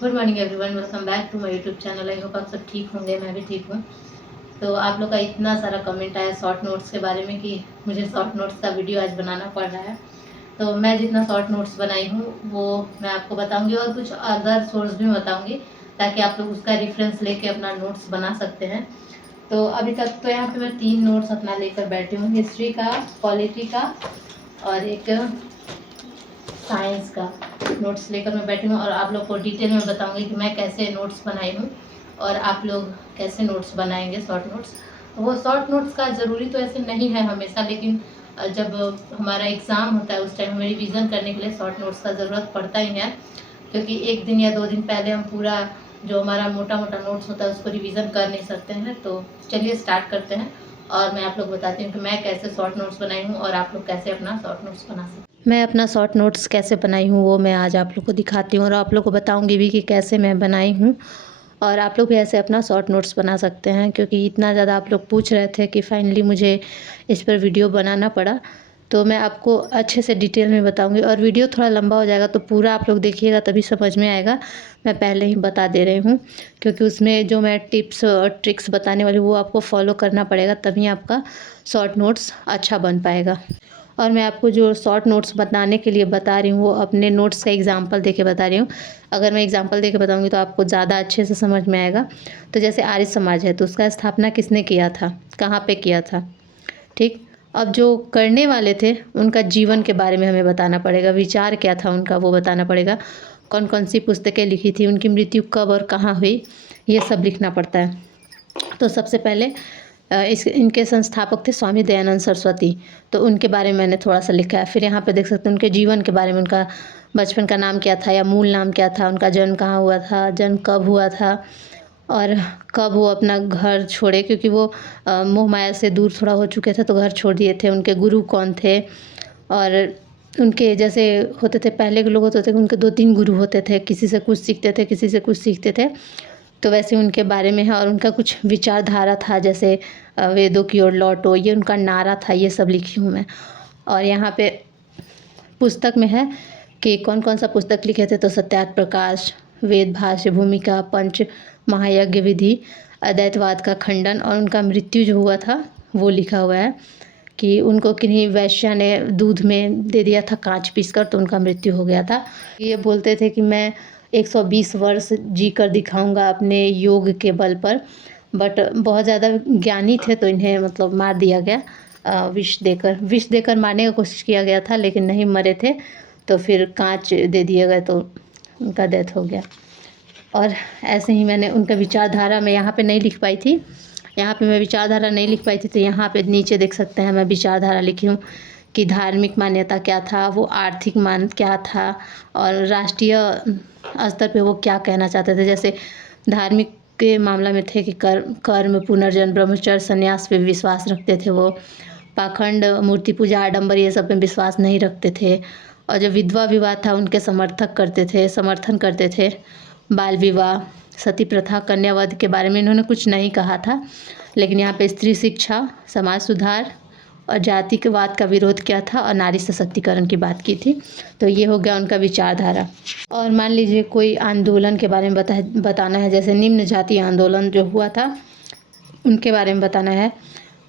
Good morning everyone, welcome back to my YouTube channel. I hope आप सब ठीक होंगे, मैं भी ठीक हूँ। तो आप लोग का इतना सारा कमेंट आया शॉर्ट नोट्स के बारे में कि मुझे शॉर्ट नोट्स का वीडियो आज बनाना पड़ रहा है। तो मैं जितना शॉर्ट नोट्स बनाई हूँ वो मैं आपको बताऊँगी और कुछ अदर सोर्स भी बताऊँगी, ताकि आप लोग उसका रेफरेंस लेके अपना नोट्स बना सकते हैं। तो अभी तक तो यहाँ पे मैं 3 नोट्स अपना लेकर बैठी हूँ, हिस्ट्री का, पॉलिटी का और एक साइंस का नोट्स लेकर मैं बैठी हूँ। और आप लोग को डिटेल में बताऊंगी कि मैं कैसे नोट्स बनाई हूँ और आप लोग कैसे नोट्स बनाएंगे शॉर्ट नोट्स। वो शॉर्ट नोट्स का ज़रूरी तो ऐसे नहीं है हमेशा, लेकिन जब हमारा एग्ज़ाम होता है उस टाइम हमें रिवीजन करने के लिए शॉर्ट नोट्स का ज़रूरत पड़ता ही है, क्योंकि 1 दिन या 2 दिन पहले हम पूरा जो हमारा मोटा मोटा नोट्स होता है उसको रिवीजन कर नहीं सकते हैं। तो चलिए स्टार्ट करते हैं और मैं आप लोग बताती हूँ कि मैं कैसे शॉर्ट नोट्स बनाई हूँ और आप लोग कैसे अपना शॉर्ट नोट्स बना सकते हैं। मैं अपना शॉर्ट नोट्स कैसे बनाई हूँ वो मैं आज आप लोग को दिखाती हूँ और आप लोग को बताऊँगी भी कि कैसे मैं बनाई हूँ। और आप लोग भी ऐसे अपना शॉर्ट नोट्स बना सकते हैं, क्योंकि इतना ज़्यादा आप लोग पूछ रहे थे कि फाइनली मुझे इस पर वीडियो बनाना पड़ा। तो मैं आपको अच्छे से डिटेल में बताऊंगी और वीडियो थोड़ा लंबा हो जाएगा, तो पूरा आप लोग देखिएगा तभी समझ में आएगा। मैं पहले ही बता दे रही हूँ, क्योंकि उसमें जो मैं टिप्स और ट्रिक्स बताने वाली वो आपको फॉलो करना पड़ेगा, तभी आपका शॉर्ट नोट्स अच्छा बन पाएगा। और मैं आपको जो शॉर्ट नोट्स बताने के लिए बता रही हूँ वो अपने नोट्स का एग्जांपल देके बता रही हूँ। अगर मैं एग्जांपल देके बताऊँगी तो आपको ज़्यादा अच्छे से समझ में आएगा। तो जैसे आर्य समाज है, तो उसका स्थापना किसने किया था, कहाँ पे किया था, ठीक। अब जो करने वाले थे उनका जीवन के बारे में हमें बताना पड़ेगा, विचार क्या था उनका वो बताना पड़ेगा, कौन कौन सी पुस्तकें लिखी थी, उनकी मृत्यु कब और कहाँ हुई, ये सब लिखना पड़ता है। तो सबसे पहले इस इनके संस्थापक थे स्वामी दयानंद सरस्वती। तो उनके बारे में मैंने थोड़ा सा लिखा है। फिर यहाँ पे देख सकते हैं उनके जीवन के बारे में, उनका बचपन का नाम क्या था या मूल नाम क्या था, उनका जन्म कहाँ हुआ था, जन्म कब हुआ था और कब वो अपना घर छोड़े, क्योंकि वो मोह माया से दूर थोड़ा हो चुके थे तो घर छोड़ दिए थे। उनके गुरु कौन थे, और उनके जैसे होते थे पहले के लोग होते थे उनके 2-3 गुरु होते थे, किसी से कुछ सीखते थे, किसी से कुछ सीखते थे। तो वैसे उनके बारे में है और उनका कुछ विचारधारा था, जैसे वेदों की ओर लौटो, ये उनका नारा था, ये सब लिखी हूँ मैं। और यहाँ पे पुस्तक में है कि कौन कौन सा पुस्तक लिखे थे, तो सत्यार्थ प्रकाश, वेद भाष्य भूमिका, पंच महायज्ञ विधि, अद्वैतवाद का खंडन, और उनका मृत्यु जो हुआ था वो लिखा हुआ है कि उनको किन्हीं वैश्या ने दूध में दे दिया था कांच पीसकर, तो उनका मृत्यु हो गया था। ये बोलते थे कि मैं 120 वर्ष जी कर दिखाऊंगा अपने योग के बल पर, बट बहुत ज़्यादा ज्ञानी थे तो इन्हें मतलब मार दिया गया, विष देकर मारने का कोशिश किया गया था, लेकिन नहीं मरे थे, तो फिर कांच दे दिए गए तो उनका डेथ हो गया। और ऐसे ही मैंने उनका विचारधारा में यहाँ पे नहीं लिख पाई थी, यहाँ पे मैं विचारधारा नहीं लिख पाई थी, तो यहाँ पे नीचे देख सकते हैं मैं विचारधारा लिखी हूँ कि धार्मिक मान्यता क्या था, वो आर्थिक मान क्या था, और राष्ट्रीय स्तर पे वो क्या कहना चाहते थे। जैसे धार्मिक के मामला में थे कि कर्म पुनर्जन्म ब्रह्मचर्य संन्यास पे विश्वास रखते थे वो, पाखंड मूर्ति पूजा आडंबर ये सब पे विश्वास नहीं रखते थे, और जो विधवा विवाह था उनके समर्थन करते थे, बाल विवाह, सती प्रथा, कन्यावध के बारे में इन्होंने कुछ नहीं कहा था, लेकिन यहाँ पे स्त्री शिक्षा, समाज सुधार और जातिवाद का विरोध किया था और नारी सशक्तिकरण की बात की थी। तो ये हो गया उनका विचारधारा। और मान लीजिए कोई आंदोलन के बारे में बताना है, जैसे निम्न जाति आंदोलन जो हुआ था उनके बारे में बताना है,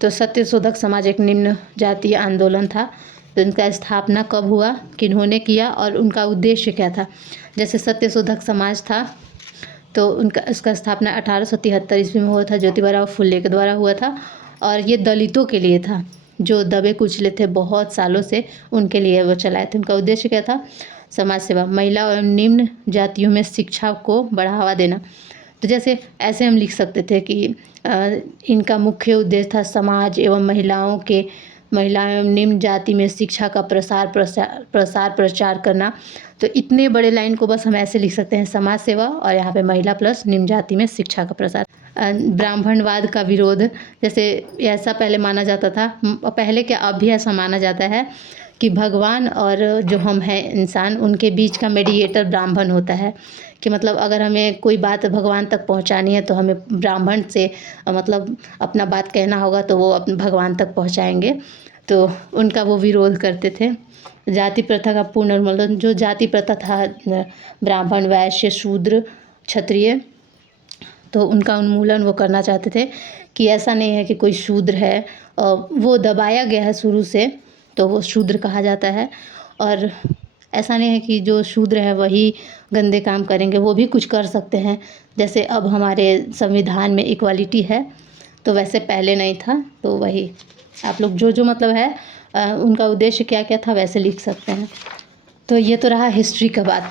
तो सत्यशोधक समाज एक निम्न जातीय आंदोलन था। तो इनका स्थापना कब हुआ, किन्होंने किया और उनका उद्देश्य क्या था। जैसे सत्यशोधक समाज था तो उनका उसका स्थापना 1873 ईस्वी में हुआ था, ज्योतिबा फुले के द्वारा हुआ था, और ये दलितों के लिए था जो दबे कुचले थे बहुत सालों से, उनके लिए वो चलाए थे। उनका उद्देश्य क्या था, समाज सेवा, महिला और निम्न जातियों में शिक्षा को बढ़ावा देना। तो जैसे ऐसे हम लिख सकते थे कि इनका मुख्य उद्देश्य था समाज एवं महिलाओं एवं निम्न जाति में शिक्षा का प्रचार करना। तो इतने बड़े लाइन को बस हम ऐसे लिख सकते हैं, समाज सेवा और यहाँ पे महिला प्लस निम्न जाति में शिक्षा का प्रसार। ब्राह्मणवाद का विरोध, जैसे ऐसा पहले माना जाता था, पहले क्या अब भी ऐसा माना जाता है कि भगवान और जो हम हैं इंसान, उनके बीच का मीडिएटर ब्राह्मण होता है। कि मतलब अगर हमें कोई बात भगवान तक पहुंचानी है तो हमें ब्राह्मण से मतलब अपना बात कहना होगा, तो वो अपने भगवान तक पहुंचाएंगे। तो उनका वो विरोध करते थे। जाति प्रथा का पुनर्मूलन, जो जाति प्रथा था ब्राह्मण, वैश्य, शूद्र, क्षत्रिय, तो उनका उन्मूलन वो करना चाहते थे कि ऐसा नहीं है कि कोई शूद्र है, वो दबाया गया है शुरू से, तो वो शूद्र कहा जाता है। और ऐसा नहीं है कि जो शूद्र है वही गंदे काम करेंगे, वो भी कुछ कर सकते हैं। जैसे अब हमारे संविधान में इक्वालिटी है, तो वैसे पहले नहीं था। तो वही आप लोग जो जो मतलब है उनका उद्देश्य क्या क्या था वैसे लिख सकते हैं। तो ये तो रहा हिस्ट्री का बात।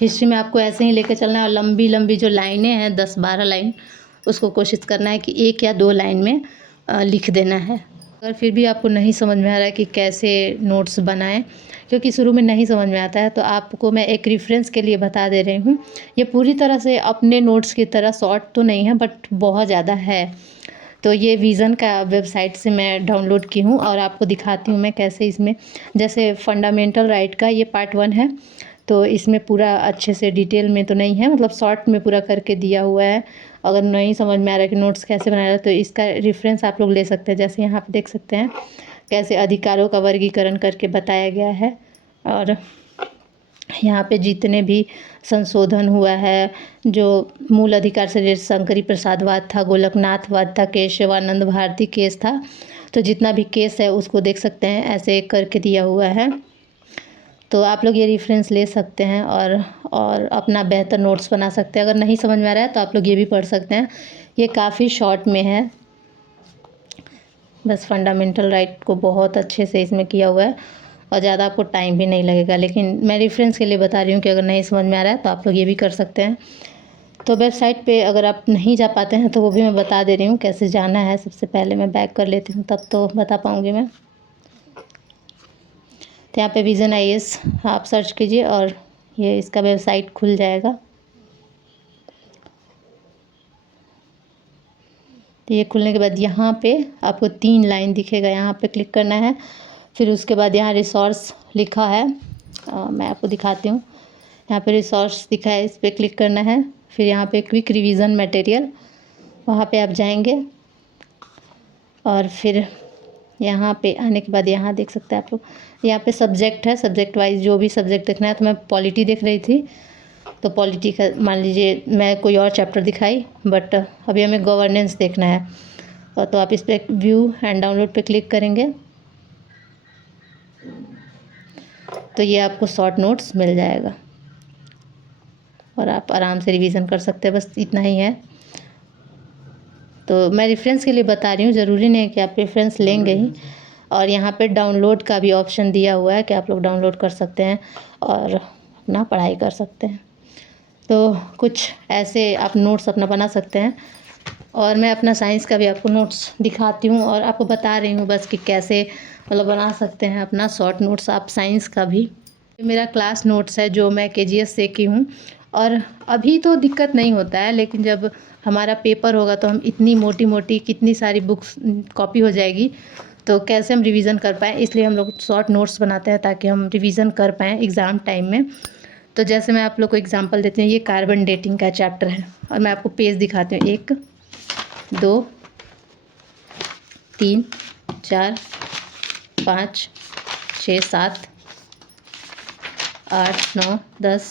हिस्ट्री में आपको ऐसे ही लेके चलना है, और लंबी लंबी जो लाइनें हैं 10-12 लाइन, उसको कोशिश करना है कि 1 या 2 लाइन में लिख देना है। अगर फिर भी आपको नहीं समझ में आ रहा है कि कैसे नोट्स बनाएं, क्योंकि शुरू में नहीं समझ में आता है, तो आपको मैं एक रेफरेंस के लिए बता दे रही हूँ। ये पूरी तरह से अपने नोट्स की तरह शॉर्ट तो नहीं है, बट बहुत ज़्यादा है। तो ये विज़न का वेबसाइट से मैं डाउनलोड की हूँ, और आपको दिखाती हूँ मैं कैसे इसमें, जैसे फंडामेंटल राइट का ये पार्ट 1 है, तो इसमें पूरा अच्छे से डिटेल में तो नहीं है, मतलब शॉर्ट में पूरा करके दिया हुआ है। अगर नहीं समझ में आ रहा है कि नोट्स कैसे बनाया है, तो इसका रेफरेंस आप लोग ले सकते हैं। जैसे यहाँ पे देख सकते हैं कैसे अधिकारों का वर्गीकरण करके बताया गया है, और यहाँ पे जितने भी संशोधन हुआ है, जो मूल अधिकार से रिलेटेड शंकरी प्रसादवाद था, गोलकनाथवाद था, केशवानंद भारती केस था, तो जितना भी केस है उसको देख सकते हैं, ऐसे करके दिया हुआ है। तो आप लोग ये रेफरेंस ले सकते हैं और अपना बेहतर नोट्स बना सकते हैं। अगर नहीं समझ में आ रहा है तो आप लोग ये भी पढ़ सकते हैं, ये काफ़ी शॉर्ट में है। बस फंडामेंटल राइट को बहुत अच्छे से इसमें किया हुआ है, और ज़्यादा आपको टाइम भी नहीं लगेगा। लेकिन मैं रेफरेंस के लिए बता रही हूँ कि अगर नहीं समझ में आ रहा है तो आप लोग ये भी कर सकते हैं। तो वेबसाइट पे अगर आप नहीं जा पाते हैं तो वो भी मैं बता दे रही हूँ कैसे जाना है। सबसे पहले मैं बैक कर लेती हूँ, तब तो बता पाऊँगी मैं। तो यहाँ पे विज़न IAS आप सर्च कीजिए और ये इसका वेबसाइट खुल जाएगा। तो ये खुलने के बाद यहाँ पे आपको 3 लाइन दिखेगा, यहाँ पे क्लिक करना है। फिर उसके बाद यहाँ रिसोर्स लिखा है, मैं आपको दिखाती हूँ। यहाँ पे रिसोर्स दिखा है, इस पर क्लिक करना है। फिर यहाँ पे क्विक रिवीजन मटेरियल, वहाँ पे आप जाएंगे, और फिर यहाँ पे आने के बाद यहाँ देख सकते हैं आप लोग, यहाँ पे सब्जेक्ट है, सब्जेक्ट वाइज जो भी सब्जेक्ट देखना है। तो मैं पॉलिटी देख रही थी, तो पॉलिटी का मान लीजिए मैं कोई और चैप्टर दिखाई, बट अभी हमें गवर्नेंस देखना है। तो आप इस पर व्यू एंड डाउनलोड पे क्लिक करेंगे, तो ये आपको शॉर्ट नोट्स मिल जाएगा और आप आराम से रिवीजन कर सकते हैं। बस इतना ही है। तो मैं रेफरेंस के लिए बता रही हूँ, ज़रूरी नहीं है कि आप रेफरेंस लेंगे ही। और यहाँ पे डाउनलोड का भी ऑप्शन दिया हुआ है कि आप लोग डाउनलोड कर सकते हैं और अपना पढ़ाई कर सकते हैं। तो कुछ ऐसे आप नोट्स अपना बना सकते हैं, और मैं अपना साइंस का भी आपको नोट्स दिखाती हूँ और आपको बता रही हूँ बस कि कैसे मतलब बना सकते हैं अपना शॉर्ट नोट्स आप साइंस का भी। मेरा क्लास नोट्स है जो मैं KGS से की हूँ, और अभी तो दिक्कत नहीं होता है, लेकिन जब हमारा पेपर होगा तो हम इतनी मोटी मोटी कितनी सारी बुक्स कॉपी हो जाएगी, तो कैसे हम रिवीजन कर पाएँ, इसलिए हम लोग शॉर्ट नोट्स बनाते हैं ताकि हम रिवीजन कर पाएँ एग्ज़ाम टाइम में। तो जैसे मैं आप लोग को एग्जांपल देती हूँ, ये कार्बन डेटिंग का चैप्टर है, और मैं आपको पेज दिखाती हूँ। 1 2 3 4 5 6 7 8 9 10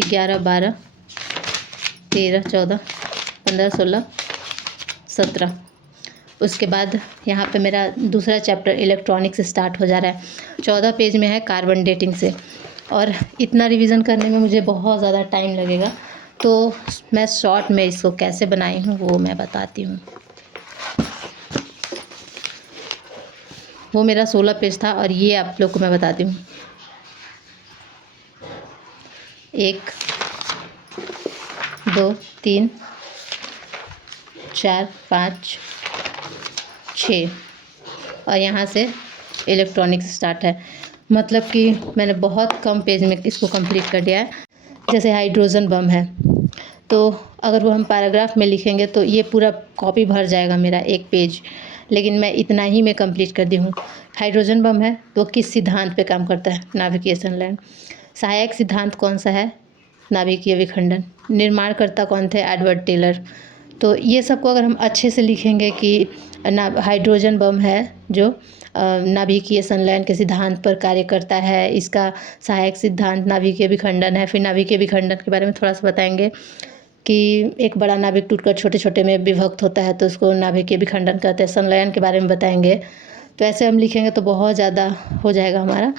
11 12 13 14 15 16 17। उसके बाद यहाँ पे मेरा दूसरा चैप्टर इलेक्ट्रॉनिक्स स्टार्ट हो जा रहा है, 14 पेज में है कार्बन डेटिंग से, और इतना रिवीजन करने में मुझे बहुत ज़्यादा टाइम लगेगा। तो मैं शॉर्ट में इसको कैसे बनाई हूँ वो मैं बताती हूँ। वो मेरा 16 पेज था, और ये आप लोग को मैं बताती हूँ। 1 2 3 4 5 6, और यहाँ से इलेक्ट्रॉनिक्स स्टार्ट है। मतलब कि मैंने बहुत कम पेज में इसको कंप्लीट कर दिया है। जैसे हाइड्रोजन बम है, तो अगर वो हम पैराग्राफ में लिखेंगे तो ये पूरा कॉपी भर जाएगा मेरा 1 पेज, लेकिन मैं इतना ही में कंप्लीट कर दी हूँ। हाइड्रोजन बम है तो किस सिद्धांत पे काम करता है, नाभिकीय लैंड। सहायक सिद्धांत कौन सा है, नाभिकीय विखंडन। निर्माणकर्ता कौन थे, एडवर्ड टेलर। तो ये सबको अगर हम अच्छे से लिखेंगे कि ना हाइड्रोजन बम है जो नाभिकीय संलयन के सिद्धांत पर कार्य करता है। इसका सहायक सिद्धांत नाभिकीय विखंडन है। फिर नाभिकीय विखंडन के बारे में थोड़ा सा बताएंगे कि एक बड़ा नाभिक टूटकर छोटे छोटे में विभक्त होता है तो उसको नाभिकीय विखंडन कहते हैं। संलयन के बारे में बताएंगे। तो ऐसे हम लिखेंगे तो बहुत ज़्यादा हो जाएगा हमारा।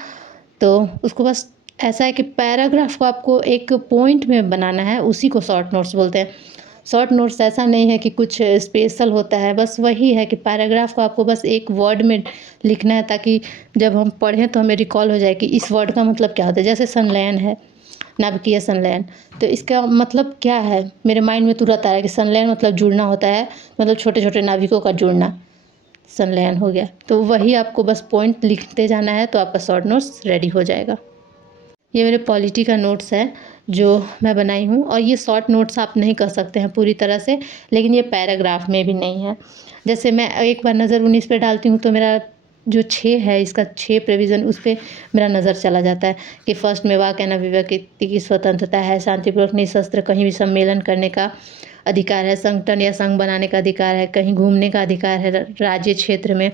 तो उसको बस ऐसा है कि पैराग्राफ को आपको एक पॉइंट में बनाना है, उसी को शॉर्ट नोट्स बोलते हैं। शॉर्ट नोट्स ऐसा नहीं है कि कुछ स्पेशल होता है, बस वही है कि पैराग्राफ को आपको बस एक वर्ड में लिखना है ताकि जब हम पढ़ें तो हमें रिकॉल हो जाए कि इस वर्ड का मतलब क्या होता है। जैसे संलयन है, नाभिकीय संलयन, तो इसका मतलब क्या है मेरे माइंड में तुरंत आ रहा है कि संलयन मतलब जुड़ना होता है, मतलब छोटे छोटे नाभिकों का जुड़ना संलयन हो गया। तो वही आपको बस पॉइंट लिखते जाना है तो आपका शॉर्ट नोट्स रेडी हो जाएगा। ये मेरे पॉलिटी का नोट्स है जो मैं बनाई हूँ, और ये शॉर्ट नोट्स आप नहीं कर सकते हैं पूरी तरह से, लेकिन ये पैराग्राफ में भी नहीं है। जैसे मैं एक बार नज़र 19 पे डालती हूँ तो मेरा जो 6 है, इसका 6 प्रोविज़न उस पर मेरा नज़र चला जाता है कि फर्स्ट में वाक एंड अभिव्यक्ति की स्वतंत्रता है, शांतिपूर्वक निशस्त्र कहीं भी सम्मेलन करने का अधिकार है, संगठन या संघ बनाने का अधिकार है, कहीं घूमने का अधिकार है राज्य क्षेत्र में,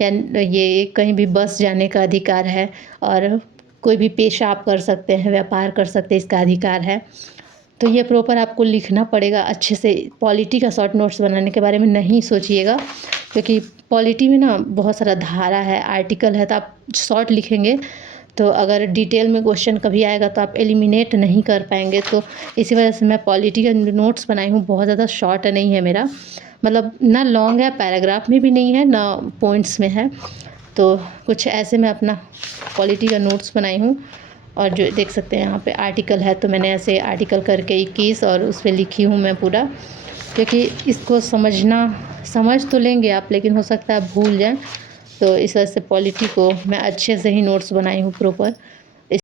या ये कहीं भी बस जाने का अधिकार है, और कोई भी पेशा आप कर सकते हैं, व्यापार कर सकते हैं, इसका अधिकार है। तो ये प्रॉपर आपको लिखना पड़ेगा अच्छे से। पॉलिटी का शॉर्ट नोट्स बनाने के बारे में नहीं सोचिएगा, क्योंकि पॉलिटी में ना बहुत सारा धारा है, आर्टिकल है, तो आप शॉर्ट लिखेंगे तो अगर डिटेल में क्वेश्चन कभी आएगा तो आप एलिमिनेट नहीं कर पाएंगे। तो इसी वजह से मैं पॉलिटी का नोट्स बनाई हूँ, बहुत ज़्यादा शॉर्ट नहीं है मेरा, मतलब ना लॉन्ग है, पैराग्राफ में भी नहीं है, ना पॉइंट्स में है। तो कुछ ऐसे मैं अपना पॉलिटी का नोट्स बनाई हूँ। और जो देख सकते हैं यहाँ पे आर्टिकल है, तो मैंने ऐसे आर्टिकल करके 21 और उस पर लिखी हूँ मैं पूरा, क्योंकि इसको समझ तो लेंगे आप, लेकिन हो सकता है आप भूल जाएं। तो इस वजह से पॉलिटी को मैं अच्छे से ही नोट्स बनाई हूँ प्रॉपर।